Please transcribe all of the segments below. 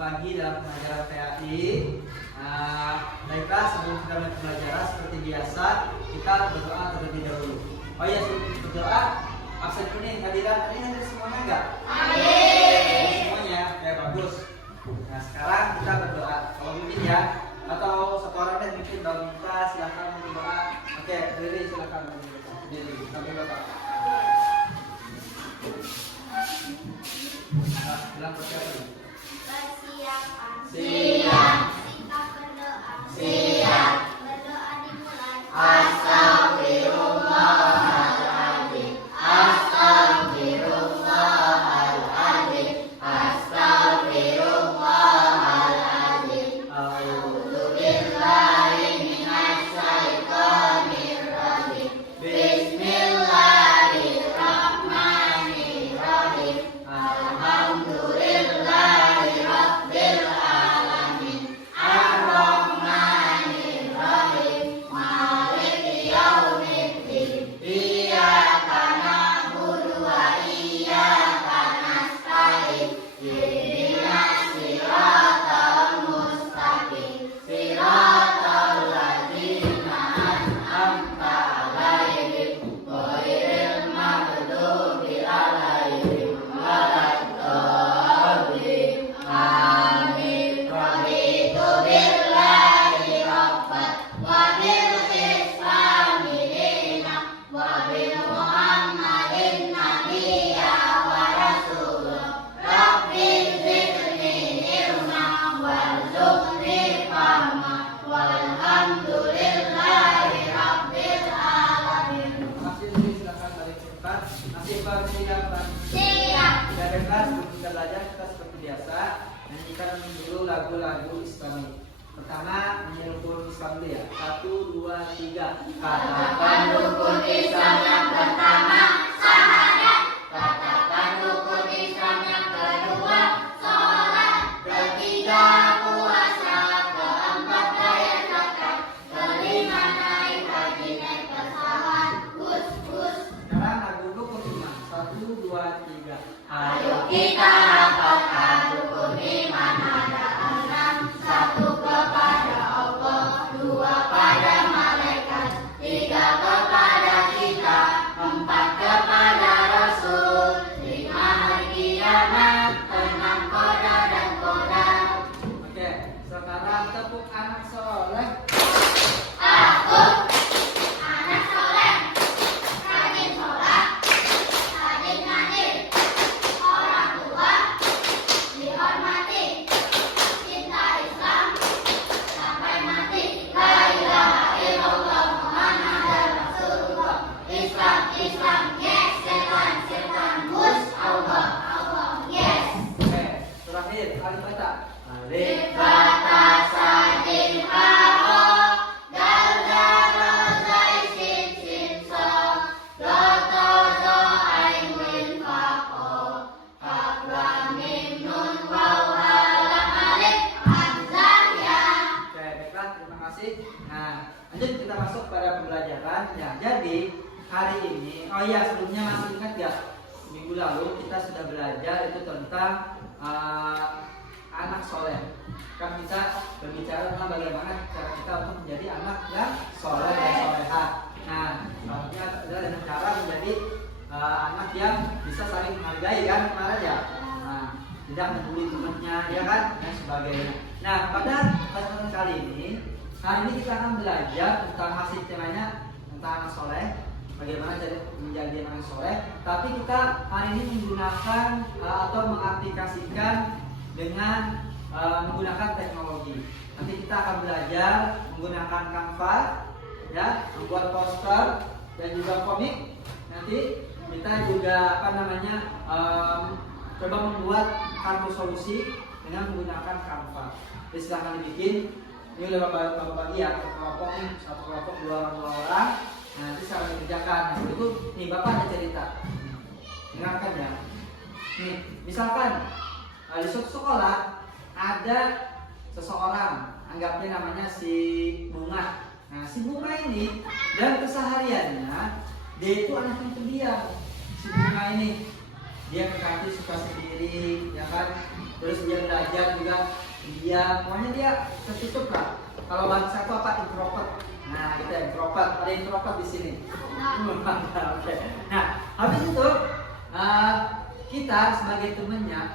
lagi dalam pelajaran PAI. Baiklah, sebelum kita mulai pembelajaran seperti biasa kita berdoa terlebih dahulu. Oh iya, sebelum berdoa, absen kuning hadiran ini hadir semuanya enggak? Hadir semuanya, ya bagus. Nah sekarang kita berdoa. Kalau mungkin ya, atau satu orang deh mungkin Bang Minta silakan berdoa. Oke, Riri silakan sendiri. Sampai Bapak. Bilang persiapan. Persiapan. Siap. Sikap berdoa. Siap. Berdoa dimulai. Astagfirullahaladzim. Astagfirullahaladzim. Astagfirullahaladzim. A'udzu billahi minasy syaithanir rajim. Bismillahirrahmanirrahim. Alhamdulillahi rabbil alamin. Ar-Rahmanir Rahim. Maliki yaumiddin. Iyyaka na'budu wa iyyaka nasta'in. Ihdinas siratal mustaqim. Siratal ladzina an'amta 'alaihim ghairil maghdubi 'alaihim waladdallin. Amin. Raditu billahi rabban wa bil islami dinan wa bi Muhammadin nabiyya wa rasulah. Rabbi zidni ilma warzuqni fahma walhamdulillahi rabbil alamin. Masih Riri silakan balik cepat. Masih persiapan. Siap. Tidak bebas, sebelum kita belajar kita seperti biasa nyanyikan dulu lagu-lagu Islami. Pertama nyanyi rukun Islam dulu ya. 1, 2, 3. Katakan rukun Islam yang pertama, syahadat. Katakan rukun Islam yang kedua, sholat. Ketiga, puasa. Keempat, bayar zakat. Kelima, naik haji, naik pesawat. Bus. Sekarang lagu rukun iman. 1, 2, 3. Ayo kita hafalkan rukun iman ada 6. 1 kepada Allah, 2 pada malaikat, 3 kepada kita, 4 kepada Rasul, 5 hari kiamat, 6 qada dan qadar. Oke, sekarang tepuk anak soleh. Aku anak soleh, rajin sholat, rajin ngaji, orang tua dihormati, cinta Islam sampai mati. La ilaha illallah Muhammadar Rasulullah. Islam, yes. Setan, mus. Allah, yes. Oke, surah Hid, alif bata. Alif Bata sadin hao, dal dal zai sin so, loto zo ain win fako, hafla mim nun waw halam alif hamzah ya. Oke, baiklah, terima kasih. Nah, lanjut kita masuk pada pembelajaran. Ya, jadi hari ini, oh iya sebelumnya masih ingat ya, minggu lalu kita sudah belajar itu tentang anak soleh. Kan kita berbicara tentang bagaimana cara kita untuk menjadi anak yang soleh dan soleha. Nah, salah satunya adalah dengan cara menjadi anak yang bisa saling menghargai kan kemarin ya. Nah, tidak membuli temannya, ya kan, dan sebagainya. Nah, pada kesempatan kali ini kita akan belajar tentang hasil temanya tentang anak soleh, bagaimana jadi menjadi anak soleh. Tapi kita hari ini menggunakan atau mengaplikasikan dengan menggunakan teknologi. Nanti kita akan belajar menggunakan Canva, ya, membuat poster dan juga komik. Nanti kita juga coba membuat kartu solusi dengan menggunakan Canva. Jadi silahkan dibikin. Ini udah bapak bagi ya, kelompok nih, satu kelompok 2 orang. Nah, nanti sekarang dikerjakan. Nah, itu nih bapak ada cerita. Dengarkan ya. Nih, misalkan di suatu sekolah ada seseorang, anggapnya namanya si Bunga. Nah, si Bunga ini dan kesehariannya dia itu anak yang pendiam. Si Bunga ini dia kreatif, suka sendiri, ya kan. Terus dia belajar juga, dia pokoknya dia tertutup lah. Kalau bahasa itu apa? Introvert. Nah, itu introvert. Ada introvert di sini. Oke. Nah, habis itu kita sebagai temannya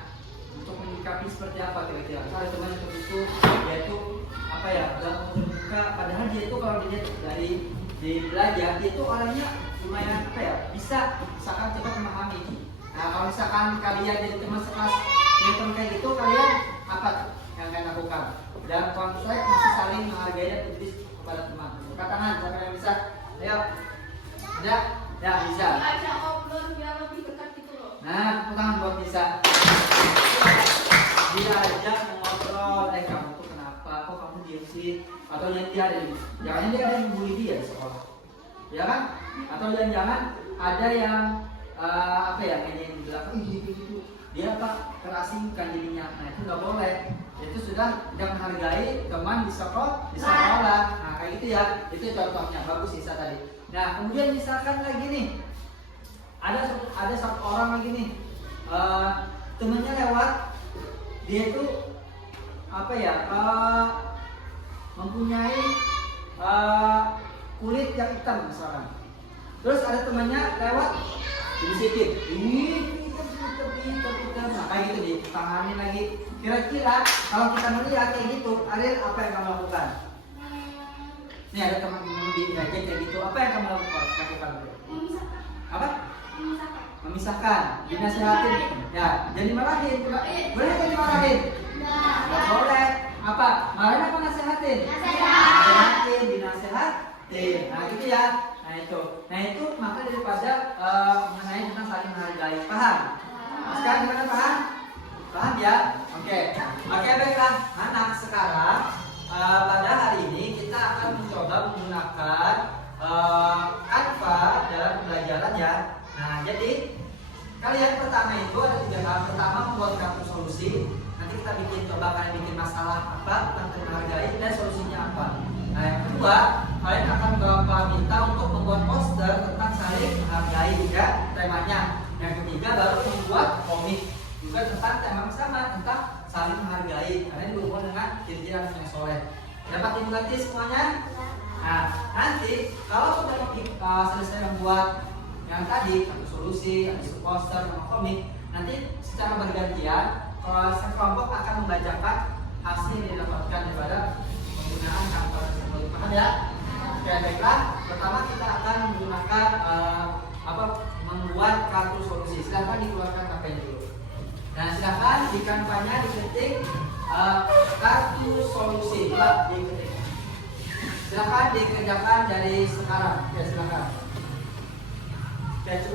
untuk menyikapi seperti apa kira-kira. Kalau teman yang tertutup, dia itu apa ya? Dalam terbuka. Padahal dia itu kalau dilihat dari belajar, dia itu orangnya lumayan apa ya? Bisa misalkan cepat memahami. Nah, kalau misalkan kalian jadi teman sekelas yang kayak gitu, kalian apa yang kalian lakukan? Dan konsep masih saling menghargai dan peduli kepada teman. Buka tangan, siapa yang bisa? Ayo. Ada? Ya, bisa. Diajak ngobrol biar lebih dekat gitu loh. Nah, tepuk tangan buat bisa. Diajak ngobrol, kamu tuh kenapa? Kok kamu diem sih? Atau yang dia ada jangan dia ada yang bully dia di sekolah, ya kan? Atau jangan ada yang apa ya, yang bilang gitu, dia apa terasingkan dirinya. Nah, itu nggak boleh. Itu sudah tidak menghargai teman di sekolah. Nah, kayak gitu ya. Itu contohnya bagus Isa tadi. Nah, kemudian misalkan lagi nih, ada satu orang lagi nih, temennya lewat, dia itu apa ya, mempunyai kulit yang hitam misalkan. Terus ada temannya lewat, sedikit, hitam. Nah, kayak gitu ditangani lagi. Kira-kira kalau kita melihat kayak gitu, Ariel apa yang kamu lakukan? Nih ada teman di reagen kayak gitu, apa yang kamu lakukan? Memisahkan. Apa? Memisahkan. Memisahkan, dinasehatin. Ya, jadi marahin. Boleh jadi marahin? Nggak boleh. Apa? Marahin apa nasehatin? Nasehatin, dinasehatin. Nah gitu ya. Nah itu maka daripada mengenai tentang saling menghargai. Paham? Sekarang gimana paham? Paham ya? Oke, baiklah anak. Sekarang pada hari ini kita akan mencoba menggunakan Canva dalam pembelajaran ya. Nah, jadi kalian pertama itu ada 3 hal. Pertama, membuat kartu solusi. Nanti kita coba kalian bikin masalah apa tentang menghargai dan solusinya apa. Nah, yang kedua, kalian akan bapak minta untuk membuat poster tentang saling menghargai ya temanya. Yang ketiga, baru membuat komik juga tentang tema yang sama, tentang saling menghargai. Kalian berhubungan dengan ciri-ciri anak yang soleh. Dapat dimengerti semuanya? Nah, nanti kalau sudah selesai membuat yang tadi, satu solusi, satu poster, sama komik, nanti secara bergantian sekelompok akan membacakan hasil yang didapatkan daripada penggunaan kantor tersebut. Paham ya? Oke, baiklah. Pertama kita akan menggunakan membuat kartu solusi. Silahkan dikeluarkan HP-nya dulu. Nah, silahkan di Canva-nya diketik kartu solusi. Diketik. Silahkan dikerjakan dari sekarang. Oke, silahkan. Oke, cukup.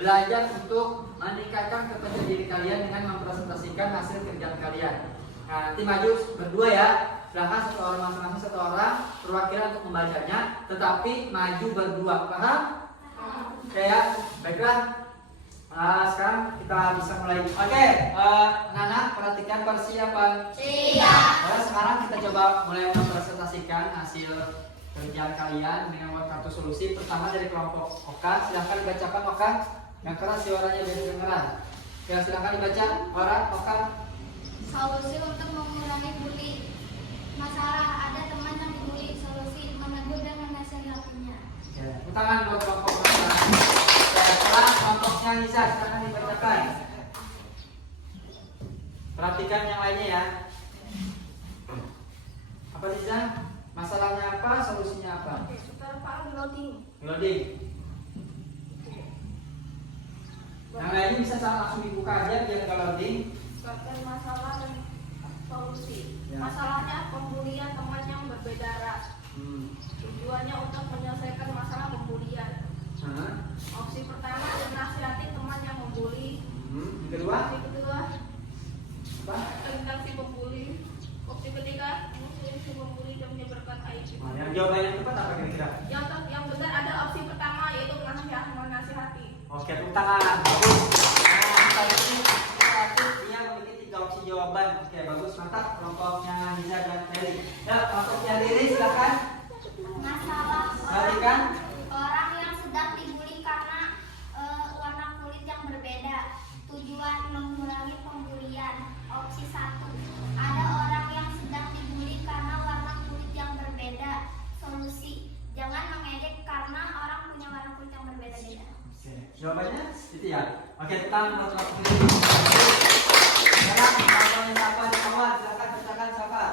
Belajar untuk meningkatkan kepercayaan diri kalian dengan mempresentasikan hasil kerjaan kalian. Nah, nanti maju berdua ya. Silahkan satu orang masing-masing, satu orang perwakilan untuk membacanya, tetapi maju berdua. Paham? Oke ya. Baiklah. Sekarang kita bisa mulai. Oke, Nana, perhatikan persiapan. Siap. Sekarang kita coba mulai mempresentasikan hasil kerjaan kalian dengan membuat kartu solusi. Pertama dari kelompok Oka, silahkan dibacakan Oka. Yang keras suaranya biar kedengeran. Ya, silahkan dibaca Oka. Solusi untuk mengurangi bully. Masalah ada teman yang dibully. Solusi menegur dan menasehatinya. Ya, tepuk tangan buat kelompok Oka. Ya, setelah kelompoknya Nisa, silahkan dibacakan. Perhatikan yang lainnya ya. Apa Nisa? Masalahnya apa? Solusinya apa? Saudara Pak loading. Loading. Yang lainnya bisa langsung dibuka aja biar nggak loading. Suatu masalah dan solusi. Ya. Masalahnya pembulian teman yang berbeda ras. Tujuannya untuk menyelesaikan masalah pembulian. Opsi pertama menasihati teman yang membuli. Yang kedua, Opsi kedua apa? tentang si pembuli. Opsi ketiga mengusir si pembuli dan menyebarkan aib. Nah, yang jawaban yang tepat apa kira-kira? Yang benar ada opsi pertama yaitu menasihati. Oke, tepuk tangan. Bagus. Nah, kali ini satu dia memiliki 3 opsi jawaban. Oke, bagus, mantap. Kelompoknya Nisa dan Mary. Ya, kelompoknya Riri silakan. Masalah Perhatikan. orang yang sedang dibully karena warna kulit yang berbeda. Tujuan mengurangi pembulian. Opsi 1. Ada orang yang sedang dibully karena warna kulit yang berbeda. Solusi. Jangan mengejek karena orang punya warna kulit yang berbeda-beda. Oke, jawabannya itu ya. Oke, kita buat waktu ini. Sekarang kelompoknya siapa di bawah? Silakan bacakan siapa?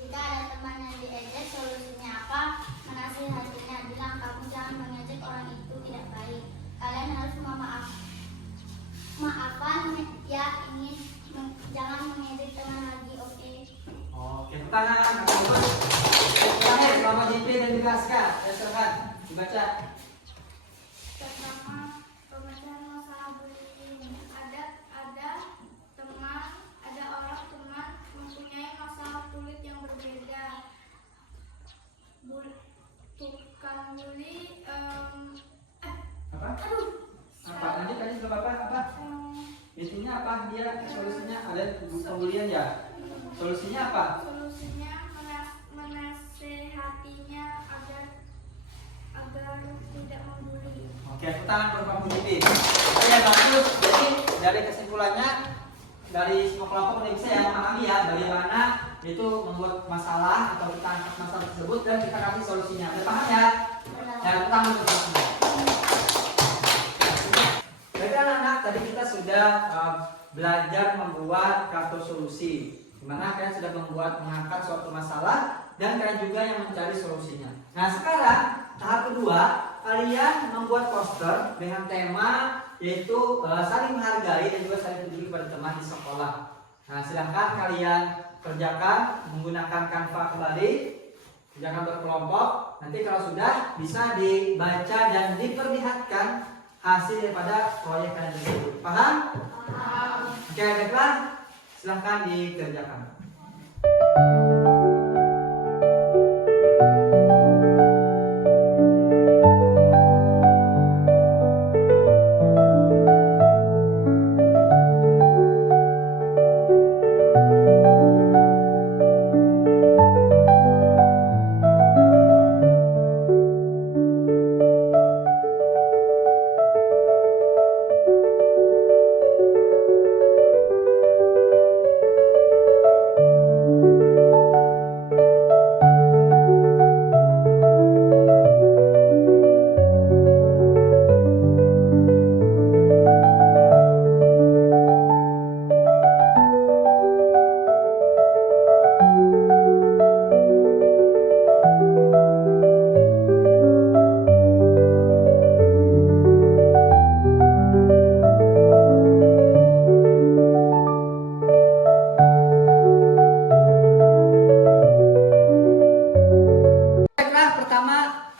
Jika ada teman yang diejek, solusinya apa? Menasihatinya, bilang kamu jangan mengejek orang itu tidak baik. Kalian harus maafkan ya, jangan mengejek teman lagi, oke? Oke, tangan. Bagus. Terakhir, Mama JP dan juga Aska. Ya, silakan dibaca. Pertama, pemecahan masalah bullying. Ada orang teman mempunyai masalah kulit yang berbeda. Tukang bully, Apa? Apa? Nanti tadi sudah apa? Intinya apa? Dia solusinya ada pembulian ya. Solusinya apa? solusinya menasehatinya agar tidak membuli. Oke, tangan berupa positif. Oke, bagus. Jadi dari kesimpulannya dari semua kelompok udah bisa ya memahami ya bagaimana itu membuat masalah atau kita angkat masalah tersebut dan kita kasih solusinya. Udah paham ya? Ya, pertama untuk solusinya. Baik anak-anak, tadi kita sudah belajar membuat kartu solusi. Dimana kalian sudah mengangkat suatu masalah dan kalian juga yang mencari solusinya. Nah, sekarang tahap kedua, kalian membuat poster dengan tema yaitu saling menghargai dan juga saling peduli pada teman di sekolah. Nah, silahkan kalian kerjakan menggunakan Canva kembali, kerjakan berkelompok. Nanti kalau sudah bisa dibaca dan diperlihatkan hasil daripada proyek kalian tersebut. Paham? Paham. Oke, baiklah. Silahkan dikerjakan.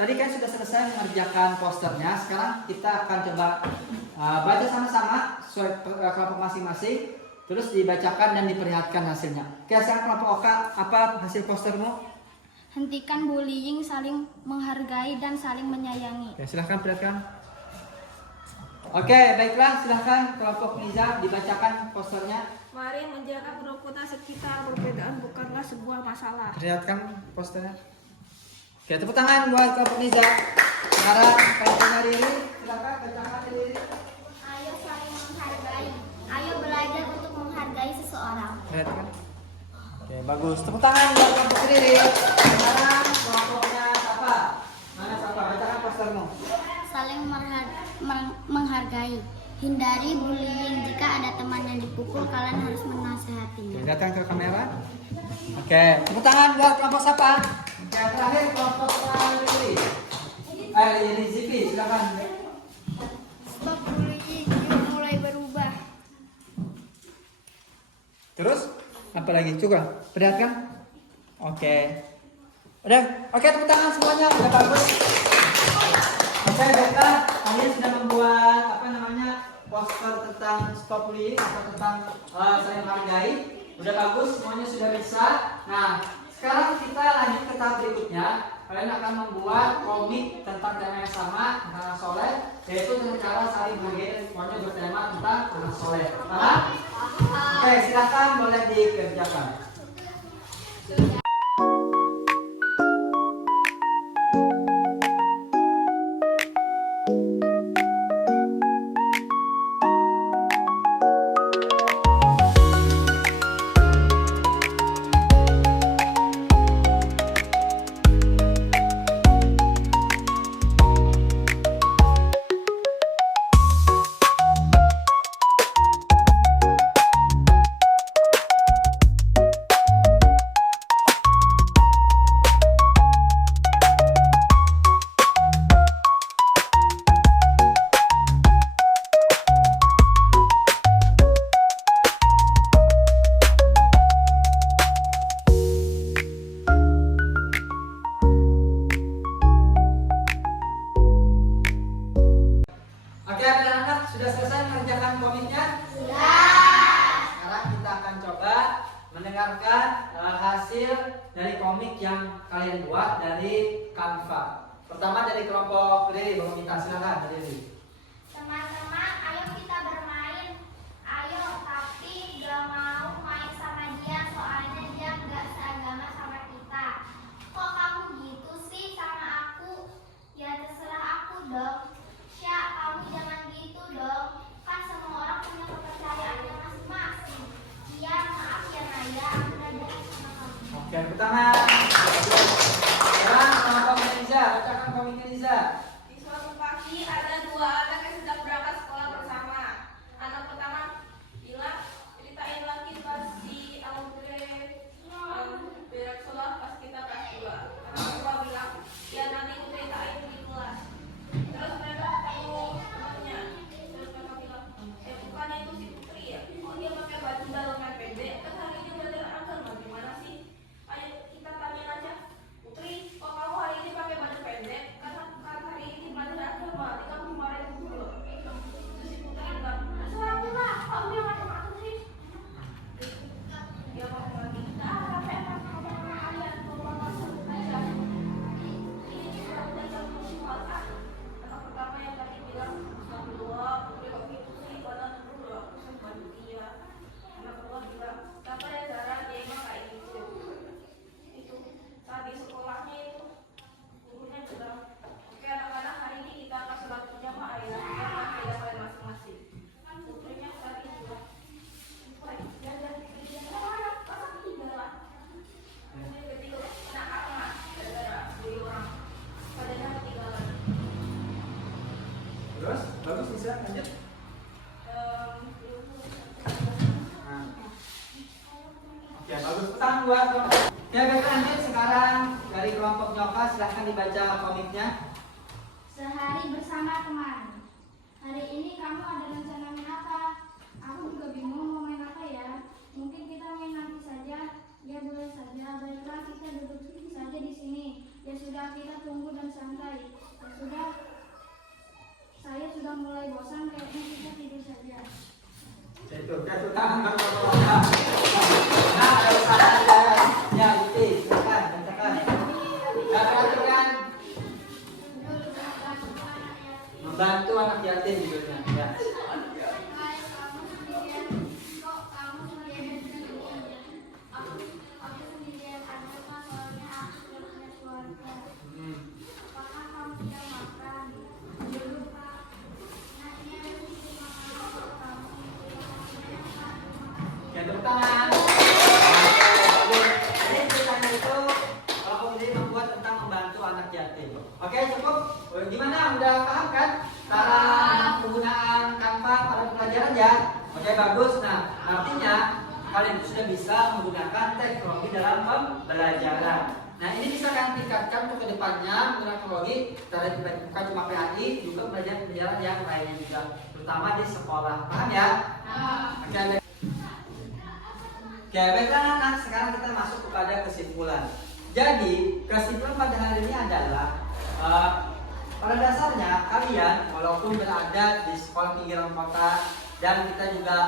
Tadi kan sudah selesai mengerjakan posternya. Sekarang kita akan coba baca sama-sama sesuai kelompok masing-masing. Terus dibacakan dan diperlihatkan hasilnya. Oke, sekarang kelompok Oka, apa hasil postermu? Hentikan bullying, saling menghargai dan saling menyayangi. Oke, silahkan perlihatkan. Oke, baiklah, silahkan kelompok Niza dibacakan posternya. Mari menjaga kerukunan sekitar, perbedaan bukanlah sebuah masalah. Perlihatkan posternya. Oke, tepuk tangan buat kelompok Niza. Sekarang kelompoknya Riri, silakan bacakan Riri. Ayo saling menghargai. Ayo belajar untuk menghargai seseorang. Lihat kan? Oke, bagus. Tepuk tangan buat kelompok Riri. Sekarang kelompoknya Safa. Mana Safa? Bacakan postermu. Saling menghargai. Hindari bullying. Jika ada teman yang dipukul, kalian harus menasehatinya. Oke, datang ke kamera. Oke, tepuk tangan buat kelompok Safa. Yang terakhir kelompoknya Riri. Riri Zipi, silakan. Stop bullying. Yuk mulai berubah. Terus apa lagi? Coba perlihatkan. Oke. Udah, oke, tepuk tangan semuanya. Udah bagus. Oke, baiklah. Kalian sudah membuat apa namanya poster tentang stop bullying atau tentang saling menghargai. Udah bagus, semuanya sudah bisa. Nah, sekarang kita lanjut ke tahap berikutnya. Kalian akan membuat komik tentang tema yang sama tentang anak soleh, yaitu dengan cara saling menghargai. Semuanya bertema tentang anak soleh. Paham? Oke, silakan boleh dikerjakan. Oke, anak-anak sudah selesai mengerjakan komiknya? Sudah. Sekarang kita akan coba mendengarkan hasil dari komik yang kalian buat dari Canva. Pertama dari kelompok Riri, Bapak minta silakan Riri. Teman-teman, ayo kita bermain. Ayo, tapi gak mau main sama dia soalnya dia gak seagama sama kita. Kok kamu gitu sih sama aku? Ya terserah aku dong. Sya, kamu jangan gitu dong. Kan semua orang punya kepercayaannya masing-masing. Iya, maaf ya Naya, aku udah bohong sama kamu. Oke, tepuk tangan. Sekarang kelompok Niza, bacakan komiknya Niza. Di suatu pagi ada dua anak yang sedang berangkat sekolah bersama. Anak pertama bilang, ceritain lagi pas di berak sekolah pas kita kelas 2. Anak kedua bilang, ya nanti aku ceritain di kelas. Terus mereka ketemu temannya. Terus mereka bilang, bukannya itu si Putri ya? Oh dia pakai baju dalaman pendek. Kan hari ini belajar agama gimana sih? Ayo kita tanya aja. Putri, kok kamu hari ini pakai baju pendek? Karena hari ini belajar agama. Tadi kamu kemarin dulu. Terus si Putri bilang, suara lah, kamu yang macam-macam sih. Dia ngomong lagi, capek sama kalian. Kalau masuk aja. Ini sudah belajar musiman kan? Anak pertama yang tadi bilang, Alhamdulillah, Putri kok gitu sih? Padahal dulu aku sempat dia. Anak kedua bilang, kata ya Zara, dia emang kayak gitu. Itu tadi sekolahnya itu gurunya bilang, oke anak-anak hari ini kita akan sholat berjamaah ya, karena ada kalian masing-masing. Putrinya tadi bilang, jangan orang pasang tiga lah. Kemudian ketiga, kena karma gara-gara beli orang. Padahal ketinggalan. Terus, bagus Niza, lanjut. Nah. Oke, bagus. Petang buat kelompok. Oke, baik lanjut sekarang dari kelompok Nyoka, silahkan dibaca komiknya. Sehari bersama teman. Hari ini kamu ada rencana main apa? Aku juga bingung mau main apa ya. Mungkin kita main nanti saja. Ya boleh saja. Baiklah kita duduk saja di sini. Ya sudah kita tunggu dan santai. Ya sudah. Saya sudah mulai bosan. Kayaknya kita tidur saja. Itu, jatuh tangan kelompok Nyoka. Nah, ada usaha ya, Yuti, silakan bacakan. Peraturan membantu anak yatim judulnya. Ya. Oke, bagus. Nah, artinya kalian itu sudah bisa menggunakan teknologi dalam pembelajaran. Nah, ini bisa kalian tingkatkan untuk kedepannya menggunakan teknologi bukan cuma PAI, juga pelajaran yang lainnya juga, terutama di sekolah. Paham ya? Oke, baiklah anak, sekarang kita masuk kepada kesimpulan. Jadi, kesimpulan pada hari ini adalah pada dasarnya kalian walaupun berada di sekolah pinggiran kota dan kita juga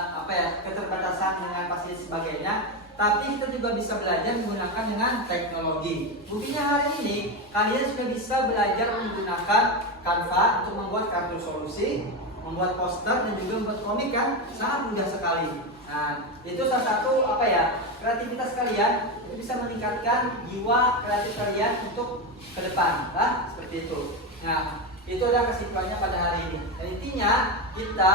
keterbatasan dengan fasilitas sebagainya, tapi kita juga bisa belajar menggunakan dengan teknologi. Buktinya hari ini kalian sudah bisa belajar menggunakan Canva untuk membuat kartu solusi, membuat poster dan juga membuat komik kan sangat mudah sekali. Nah, itu salah satu kreativitas kalian itu bisa meningkatkan jiwa kreatif kalian untuk ke depan, seperti itu. Nah, itu adalah kesimpulannya pada hari ini. Dan intinya kita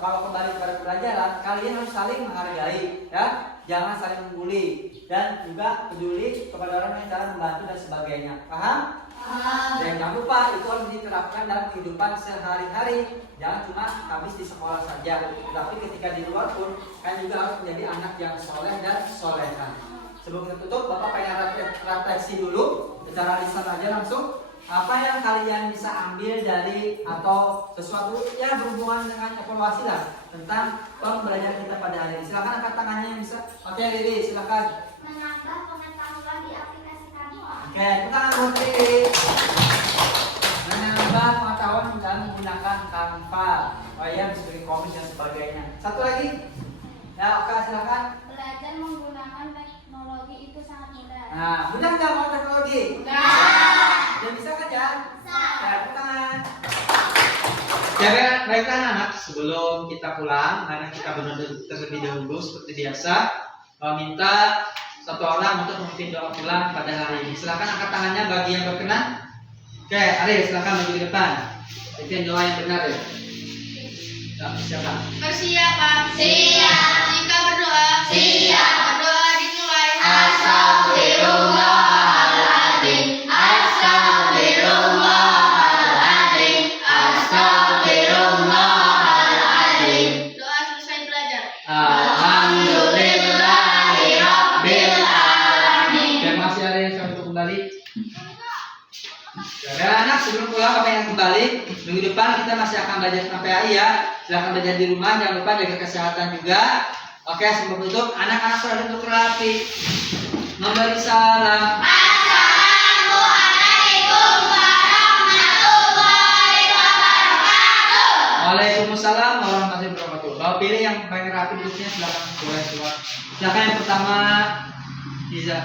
kalau kembali kepada pelajaran, kalian harus saling menghargai, ya, jangan saling membuli dan juga peduli kepada orang yang cara membantu dan sebagainya. Paham? Dan jangan lupa itu harus diterapkan dalam kehidupan sehari-hari. Jangan cuma habis di sekolah saja, tapi ketika di luar pun kan juga harus menjadi anak yang soleh dan soleha. Sebelum kita tutup, Bapak pengen refleksi dulu secara lisan aja langsung. Apa yang kalian bisa ambil dari atau sesuatu yang berhubungan dengan evaluasi lah tentang pembelajaran kita pada hari ini. Silakan angkat tangannya yang bisa. Oke, Riri, silakan. Menambah pengetahuan di aplikasi Canva. Oke, tepuk tangan buat Riri. Menambah pengetahuan dan menggunakan Canva, bisa bikin komik dan sebagainya. Satu lagi. Ya, oke, silakan. Belajar menggunakan teknologi itu sangat mudah. Nah, mudah nggak mau teknologi? Mudah. Dan bisa kan ya? Bisa. Ya, tepuk tangan. Ya, baiklah anak, sebelum kita pulang, karena kita benar-benar terlebih dahulu seperti biasa, minta satu orang untuk memimpin doa pulang pada hari ini. Silakan angkat tangannya bagi yang berkenan. Oke, Ari, silakan maju ke depan. Pimpin doa yang benar ya. Siapa? Persiapan. Siap. Jika berdoa. Siap. Berdoa dimulai. Astagfirullahaladzim. Astagfirullahaladzim. Astagfirullahaladzim. Doa selesai belajar. Alhamdulillahirabbil alamin. Terima kasih Ari, sampai untuk kembali. Ya, anak, sebelum pulang Bapak yang kembali, minggu depan kita masih akan belajar tentang PAI ya. Silahkan belajar di rumah, jangan lupa jaga kesehatan juga. Oke, sebelum tutup, anak-anak sudah untuk rapi memberi salam. Assalamualaikum warahmatullahi wabarakatuh. Waalaikumsalam warahmatullahi wabarakatuh. Bapak pilih yang paling rapi duduknya, silakan boleh keluar. Silakan yang pertama Iza.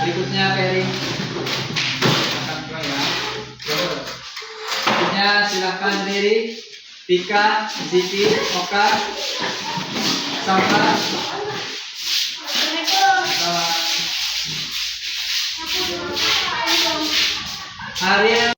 Berikutnya Peri. Silakan keluar ya. Berikutnya silakan Riri, Tika, Ziki, Oka, Sampa. Ariel.